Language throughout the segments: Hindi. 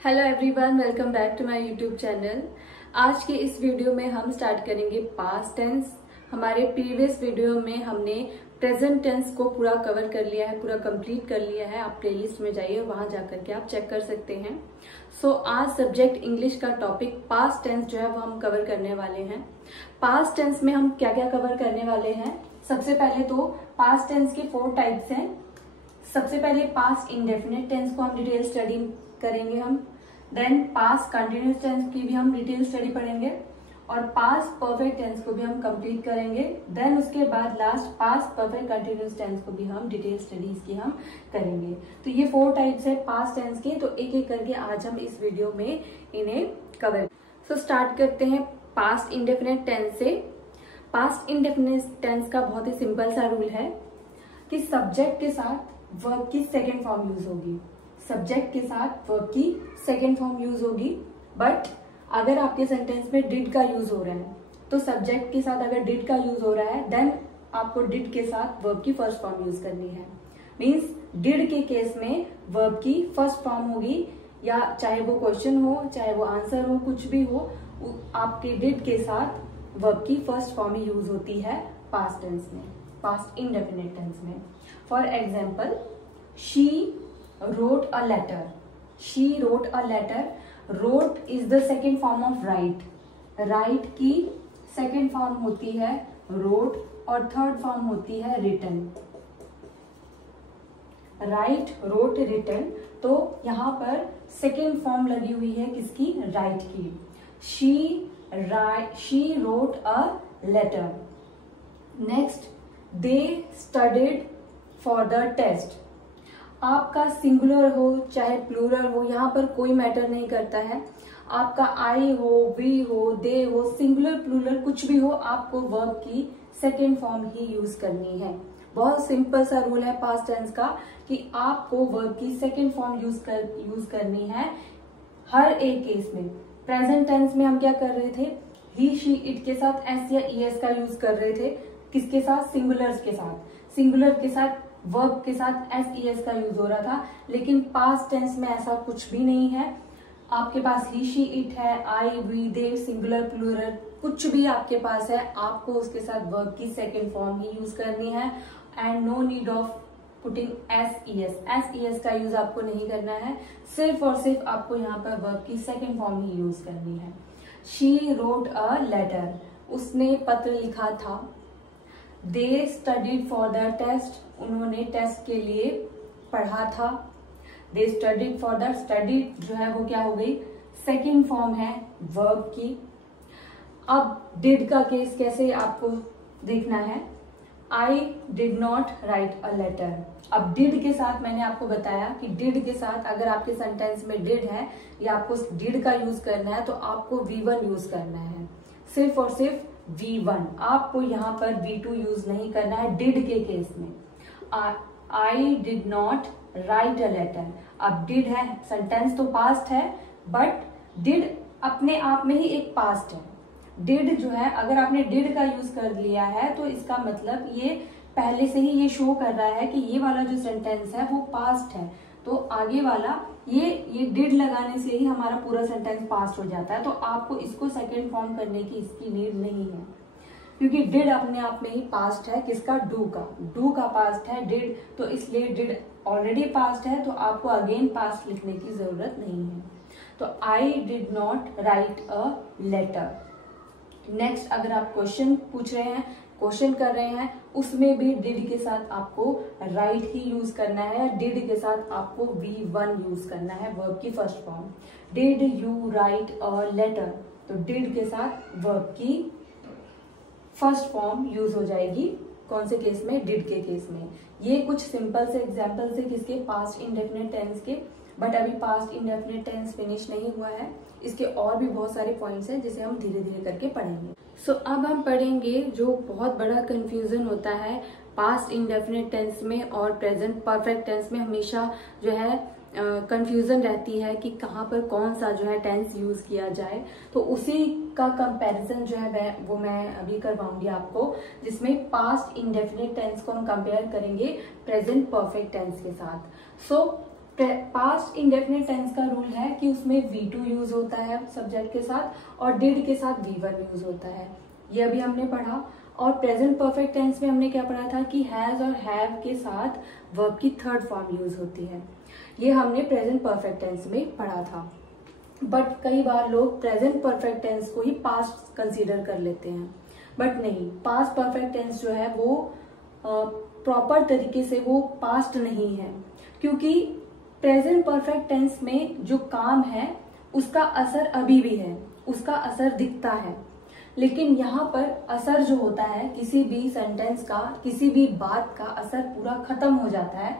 Hello everyone, welcome back to my YouTube channel. आज के इस वीडियो में हम स्टार्ट करेंगे पास्ट टेंस। हमारे प्रीवियस वीडियो में हमने प्रेजेंट टेंस को पूरा कवर कर लिया है, पूरा कंप्लीट कर लिया है। आप प्लेलिस्ट में जाइए, वहां जाकर के आप चेक कर सकते हैं। आज सब्जेक्ट इंग्लिश का टॉपिक पास्ट टेंस जो है वो हम कवर करने वाले हैं। पास्ट टेंस में हम क्या क्या कवर करने वाले हैं? सबसे पहले तो पास्ट टेंस के 4 टाइप्स हैं। सबसे पहले पास्ट इंडेफिनिट टेंस को हम डिटेल स्टडी करेंगे देन पास्ट कंटिन्यूअस टेंस की भी हम डिटेल स्टडी पढ़ेंगे और पास्ट परफेक्ट टेंस को भी हम कंप्लीट करेंगे। देन उसके बाद last past perfect continuous tense को भी हम डिटेल स्टडी इसकी हम करेंगे। तो ये 4 टाइप्स है पास्ट टेंस के, तो एक एक करके आज हम इस वीडियो में इन्हें कवर। स्टार्ट करते हैं पास्ट इंडेफिनिट टेंस से। पास्ट इंडेफिनिट टेंस का बहुत ही सिंपल सा रूल है कि सब्जेक्ट के साथ वर्ब की सेकेंड फॉर्म यूज होगी। सब्जेक्ट के साथ वर्ब की सेकेंड फॉर्म यूज होगी। बट अगर आपके सेंटेंस में डिड का यूज हो रहा है तो सब्जेक्ट के साथ अगर डिड का यूज हो रहा है देन आपको डिड के साथ वर्ब की फर्स्ट फॉर्म यूज करनी है। मींस डिड के केस में वर्ब की फर्स्ट फॉर्म होगी, या चाहे वो क्वेश्चन हो चाहे वो आंसर हो, कुछ भी हो, आपके डिड के साथ वर्ब की फर्स्ट फॉर्म ही यूज होती है पास्ट टेंस में, पास्ट इंडेफिनिट टेंस में। For example, she wrote a letter. She wrote a letter. Wrote is the second form of write. Write की second form होती है wrote और third form होती है written. Write, wrote, written. तो यहाँ पर second form लगी हुई है किसकी? write की. She wrote a letter. Next, they studied for the test. आपका सिंगुलर हो चाहे प्लूरल हो, यहाँ पर कोई मैटर नहीं करता है। आपका आई हो, वी हो, दे हो, सिंगुलर प्लूरल कुछ भी हो, आपको वर्ब की सेकेंड फॉर्म ही यूज करनी है। बहुत सिंपल सा रूल है पास्ट टेंस का कि आपको वर्ब की सेकेंड फॉर्म यूज करनी है हर एक केस में। प्रेजेंट टेंस में हम क्या कर रहे थे? ही, शी, इट के साथ एस या ईएस का यूज कर रहे थे। किसके साथ? सिंगुलर्स के साथ। सिंगुलर के साथ वर्ब के साथ एस ई एस का यूज हो रहा था, लेकिन पास्ट टेंस में ऐसा कुछ भी नहीं है। आपके पास ही, शी, इट है, आई, वी, दे, सिंगुलर, प्लूरल कुछ भी आपके पास है, आपको उसके साथ वर्ब की सेकेंड फॉर्म ही यूज करनी है। And no need of putting S E S. S E S का यूज आपको नहीं करना है, सिर्फ और सिर्फ आपको यहाँ पर वर्ब की सेकेंड फॉर्म ही यूज करनी है। शी रोट अ लेटर, उसने पत्र लिखा था। They studied for the test, उन्होंने टेस्ट के लिए पढ़ा था। They studied for the, studied जो है वो क्या हो गई? सेकेंड फॉर्म है वर्ब की। अब डिड का केस कैसे आपको देखना है? I did not write a letter. अब डिड के साथ मैंने आपको बताया कि डिड के साथ अगर आपके सेंटेंस में डिड है या आपको डिड का यूज करना है तो आपको V1 यूज करना है, सिर्फ और सिर्फ V1। आपको यहाँ पर V2 यूज नहीं करना है डिड के केस में। I did not write a letter. अब डिड है, सेंटेंस तो पास्ट है, बट डिड अपने आप में ही एक पास्ट है। डिड जो है, अगर आपने डिड का यूज कर लिया है तो इसका मतलब ये पहले से ही ये शो कर रहा है कि ये वाला जो सेंटेंस है वो पास्ट है। तो आगे वाला ये डिड लगाने से ही हमारा पूरा सेंटेंस पास्ट हो जाता है। तो आपको इसको सेकेंड फॉर्म करने की इसकी नीड नहीं है, क्योंकि डिड अपने आप में ही पास्ट है। किसका? डू का पास्ट है डिड, तो इसलिए डिड ऑलरेडी पास्ट है, तो आपको अगेन पास्ट लिखने की जरूरत नहीं है। तो I did not write a letter. Next, अगर आप क्वेश्चन पूछ रहे हैं, क्वेश्चन कर रहे हैं, उसमें भी डिड के साथ आपको राइट ही यूज करना है। डिड के साथ आपको V1 यूज करना है, वर्ब की first form. Did you write a letter, तो डिड के साथ वर्ब की फर्स्ट फॉर्म यूज हो जाएगी। कौन से केस में? डिड के केस में। ये कुछ सिंपल से एग्जांपल से किसके? पास्ट इंडेफिनिट टेंस के। बट अभी पास्ट इंडेफिनिट टेंस फिनिश नहीं हुआ है, इसके और भी बहुत सारे पॉइंट्स हैं जिसे हम धीरे धीरे करके पढ़ेंगे। अब हम पढ़ेंगे जो बहुत बड़ा कंफ्यूजन होता है पास्ट इंडेफिनिट टेंस में और प्रेजेंट परफेक्ट टेंस में। हमेशा जो है कंफ्यूजन रहती है कि कहाँ पर कौन सा जो है टेंस यूज किया जाए, तो उसी का कंपैरिजन जो है वो मैं अभी करवाऊंगी आपको, जिसमें पास्ट इंडेफिनिट टेंस को हम कंपेयर करेंगे प्रेजेंट परफेक्ट टेंस के साथ। पास्ट इंडेफिनिट टेंस का रूल है कि उसमें उसमें V2 यूज होता है सब्जेक्ट के साथ और डिड के साथ V1 यूज होता है, ये अभी हमने पढ़ा। और प्रेजेंट परफेक्ट टेंस में हमने क्या पढ़ा था कि हैज और हैव के साथ वर्ब की थर्ड फॉर्म यूज होती है, ये हमने प्रेजेंट परफेक्ट टेंस में पढ़ा था। बट कई बार लोग प्रेजेंट परफेक्ट टेंस को ही पास्ट कंसीडर कर लेते हैं, बट नहीं, पास्ट परफेक्ट टेंस जो है वो प्रॉपर तरीके से वो पास्ट नहीं है, क्योंकि प्रेजेंट परफेक्ट टेंस में जो काम है उसका असर अभी भी है, उसका असर दिखता है। लेकिन यहाँ पर असर जो होता है किसी भी सेंटेंस का, किसी भी बात का असर पूरा खत्म हो जाता है,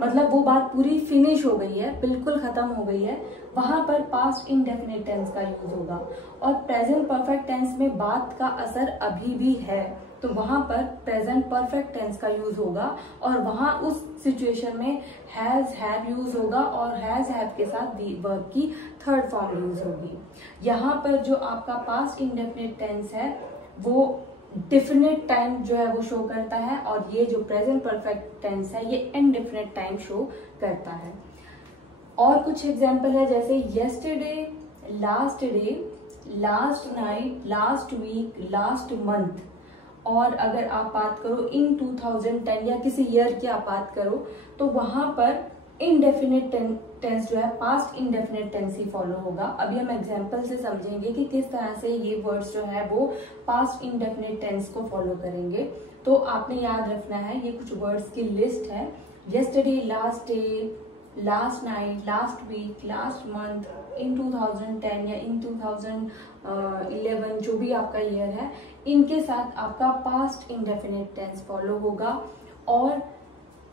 मतलब वो बात पूरी फिनिश हो गई है, बिल्कुल खत्म हो गई है, वहां पर पास्ट इंडेफिनिट टेंस का यूज होगा। और प्रेजेंट परफेक्ट टेंस में बात का असर अभी भी है, तो वहां पर प्रेजेंट परफेक्ट टेंस का यूज होगा और वहां उस सिचुएशन में हैज हैव यूज होगा और हैज हैव के साथ वर्ब की थर्ड फॉर्म यूज होगी। यहाँ पर जो आपका पास्ट इंडेफिनिट टेंस है वो डिफिनिट टाइम जो है वो शो करता है और ये जो प्रेजेंट परफेक्ट टेंस है ये इनडिफिनिट टाइम शो करता है। और कुछ एग्जांपल है जैसे yesterday, last day, last night, last week, last month. और अगर आप बात करो इन 2010 या किसी ईयर की आप बात करो तो वहां पर इनडेफिनिट टेंस जो है पास्ट इनडेफिनिट टेंस ही फॉलो होगा। अभी हम एग्जांपल से समझेंगे कि किस तरह से ये वर्ड्स जो है वो पास्ट इनडेफिनिट टेंस को फॉलो करेंगे। तो आपने याद रखना है, ये कुछ वर्ड्स की लिस्ट है। Yesterday, last day, last night, last week, last month, in 2010 या इन 2011 जो भी आपका ईयर है, इनके साथ आपका पास्ट इंडेफिनिट टेंस फॉलो होगा। और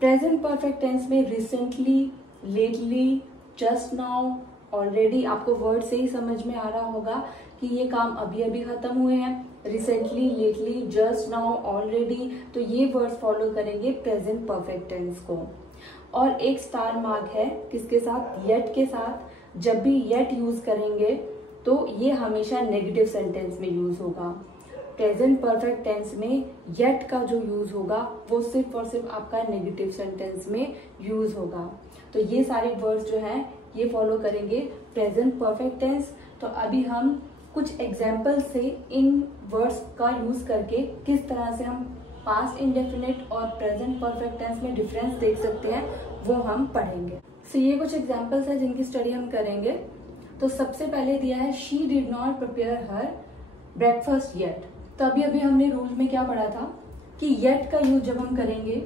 प्रेजेंट परफेक्ट टेंस में recently, lately, just now, already, आपको वर्ड से ही समझ में आ रहा होगा कि ये काम अभी अभी खत्म हुए हैं। Recently, lately, just now, already, तो ये वर्ड फॉलो करेंगे प्रेजेंट परफेक्ट टेंस को। और एक स्टार मार्क है किसके साथ, येट के साथ। जब भी येट यूज करेंगे तो ये हमेशा नेगेटिव सेंटेंस में यूज होगा। प्रेजेंट परफेक्ट टेंस में येट का जो यूज होगा वो सिर्फ और सिर्फ आपका नेगेटिव सेंटेंस में यूज होगा। तो ये सारे वर्ड्स जो हैं ये फॉलो करेंगे प्रेजेंट परफेक्ट टेंस। तो अभी हम कुछ एग्जाम्पल से इन वर्ड्स का यूज करके किस तरह से हम पास्ट इंडेफिनिट और प्रेजेंट परफेक्ट टेंस में डिफरेंस देख सकते हैं वो हम पढ़ेंगे। सो ये कुछ एग्जाम्पल्स हैं जिनकी स्टडी हम करेंगे। तो सबसे पहले दिया है she did not prepare her breakfast yet. तो अभी अभी हमने रूल में क्या पढ़ा था कि येट का यूज जब हम करेंगे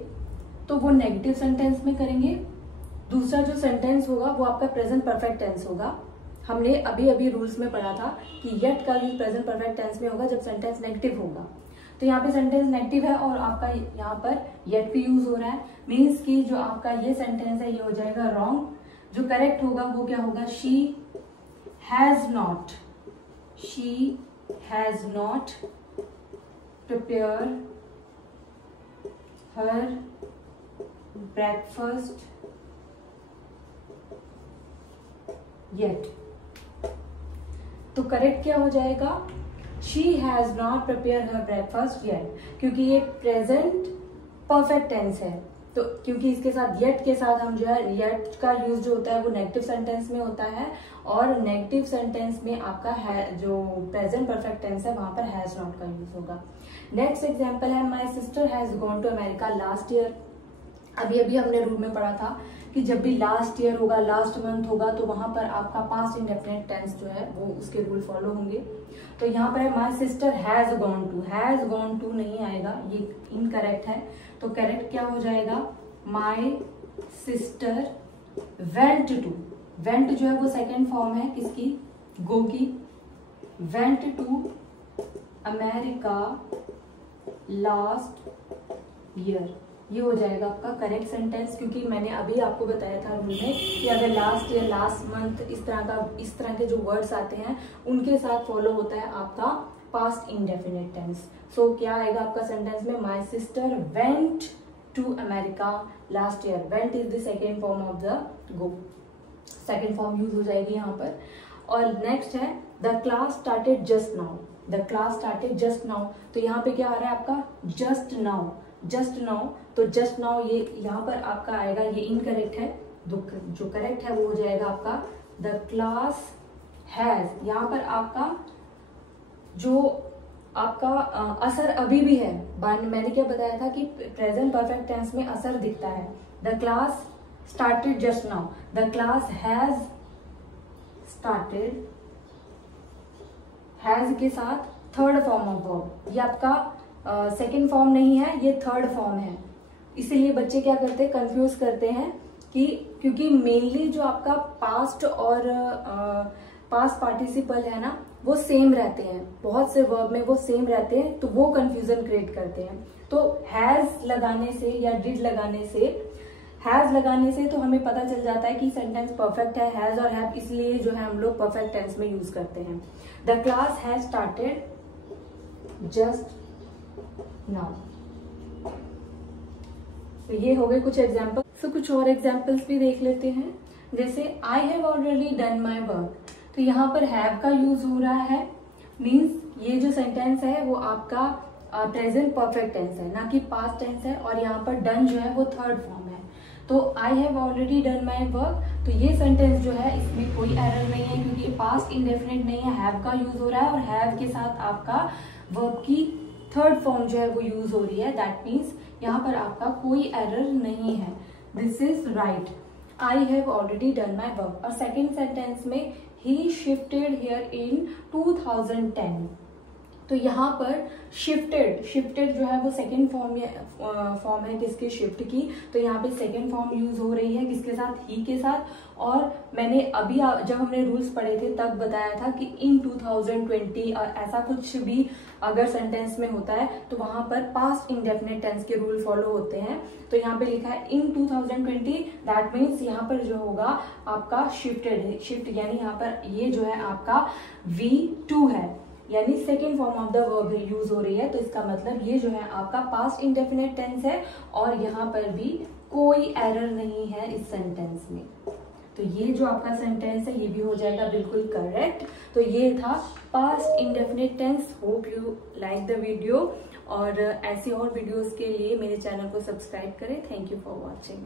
तो वो नेगेटिव सेंटेंस में करेंगे, दूसरा जो सेंटेंस होगा वो आपका प्रेजेंट परफेक्ट टेंस होगा। हमने अभी अभी रूल्स में पढ़ा था कि येट का यूज प्रेजेंट परफेक्ट टेंस में होगा जब सेंटेंस नेगेटिव होगा। तो यहाँ पे सेंटेंस नेगेटिव है और आपका यहाँ पर येट भी यूज हो रहा है, मीन्स कि जो आपका ये सेंटेंस है ये हो जाएगा रॉन्ग। जो करेक्ट होगा वो क्या होगा, she has not, she has not prepare her breakfast yet. तो करेक्ट क्या हो जाएगा, she has not prepare her breakfast yet, क्योंकि ये प्रेजेंट परफेक्ट टेंस है। तो क्योंकि इसके साथ येट के साथ हम जो है येट का यूज जो होता है वो नेगेटिव सेंटेंस में होता है और नेगेटिव सेंटेंस में आपका है जो प्रेजेंट परफेक्ट टेंस है वहां पर हैज नॉट का यूज होगा। नेक्स्ट एग्जांपल है my sister has gone to America last year. अभी अभी हमने रूल में पढ़ा था कि जब भी लास्ट ईयर होगा, लास्ट मंथ होगा, तो वहां पर आपका पास्ट इंडेफिनिट टेंस जो है वो उसके रूल फॉलो होंगे। तो यहाँ पर है my sister has gone to नहीं आएगा, ये इनकरेक्ट है। तो करेक्ट क्या हो जाएगा, my sister went to, went जो है वो सेकेंड फॉर्म है किसकी, गो की, went to America last year, ये हो जाएगा आपका करेक्ट सेंटेंस। क्योंकि मैंने अभी आपको बताया था रूल में कि अगर लास्ट ईयर, लास्ट मंथ इस तरह के जो वर्ड्स आते हैं उनके साथ फॉलो होता है आपका पास्ट इंडेफिनिट टेंस। सो क्या आएगा आपका सेंटेंस में, my sister went to America last year. Went is the second form of the go, second form use हो जाएगी यहाँ पर। और नेक्स्ट है the class started just now, the class started just now. तो यहाँ पे क्या आ रहा है आपका जस्ट नाउ, जस्ट नाउ। तो जस्ट नाउ ये यहाँ पर आपका आएगा, ये इनकरेक्ट है। जो करेक्ट है वो हो जाएगा आपका द क्लास हैज, यहाँ पर आपका जो आपका असर अभी भी है, मैंने क्या बताया था कि प्रेजेंट परफेक्ट टेंस में असर दिखता है। The class started just now, the class has started, has के साथ थर्ड फॉर्म ऑफ वर्ब, ये आपका सेकंड फॉर्म नहीं है, ये थर्ड फॉर्म है। इसीलिए बच्चे क्या करते हैं, कंफ्यूज करते हैं कि क्योंकि मेनली जो आपका पास्ट और पास्ट पार्टिसिपल है ना वो सेम रहते हैं, बहुत से वर्ब में वो सेम रहते हैं, तो वो कंफ्यूजन क्रिएट करते हैं। तो हैज लगाने से या डिड लगाने से, हैज लगाने से तो हमें पता चल जाता है कि सेंटेंस परफेक्ट है, हैज और हैव, इसलिए जो है हम लोग परफेक्ट टेंस में यूज करते हैं। The class has started just now. तो ये हो गए कुछ एग्जाम्पल। तो कुछ और एग्जाम्पल्स भी देख लेते हैं, जैसे I have already done my work. तो यहाँ पर हैव का यूज हो रहा है, मीन्स ये जो सेंटेंस है वो आपका प्रेजेंट परफेक्ट टेंस है, ना कि पास्ट टेंस है, और यहाँ पर डन जो है वो थर्ड फॉर्म है। तो I have already done my work, तो ये सेंटेंस जो है इसमें कोई एरर नहीं है, क्योंकि पास्ट इंडेफिनिट नहीं है, हैव का यूज हो रहा है, और हैव के साथ आपका वर्ब की थर्ड फॉर्म जो है वो यूज हो रही है। दैट मीन्स यहाँ पर आपका कोई एरर नहीं है, this is right. I have already done my work. और सेकेंड सेंटेंस में ही शिफ्टेड हियर इन 2010। तो यहाँ पर शिफ्टेड जो है वो सेकेंड फॉर्म है किसके, शिफ्ट की। तो यहाँ पे सेकेंड फॉर्म यूज हो रही है किसके साथ, ही के साथ। और मैंने अभी जब हमने रूल्स पढ़े थे तब बताया था कि इन 2020 ऐसा कुछ भी अगर सेंटेंस में होता है तो वहां पर पास्ट इंडेफिनिट टेंस के रूल फॉलो होते हैं। तो यहाँ पे लिखा है इन 2020, दैट मीन्स यहाँ पर जो होगा आपका शिफ्टेड है, शिफ्ट यानी यहाँ पर ये जो है आपका V2 है, यानी second form of the verb use हो रही है। तो इसका मतलब ये जो है आपका पास्ट इंडेफिनिट टेंस है, और यहाँ पर भी कोई एरर नहीं है इस सेंटेंस में। तो ये जो आपका सेंटेंस है ये भी हो जाएगा बिल्कुल करेक्ट। तो ये था past indefinite tense. Hope you like the video, और ऐसी और वीडियोस के लिए मेरे चैनल को सब्सक्राइब करें। Thank you for watching.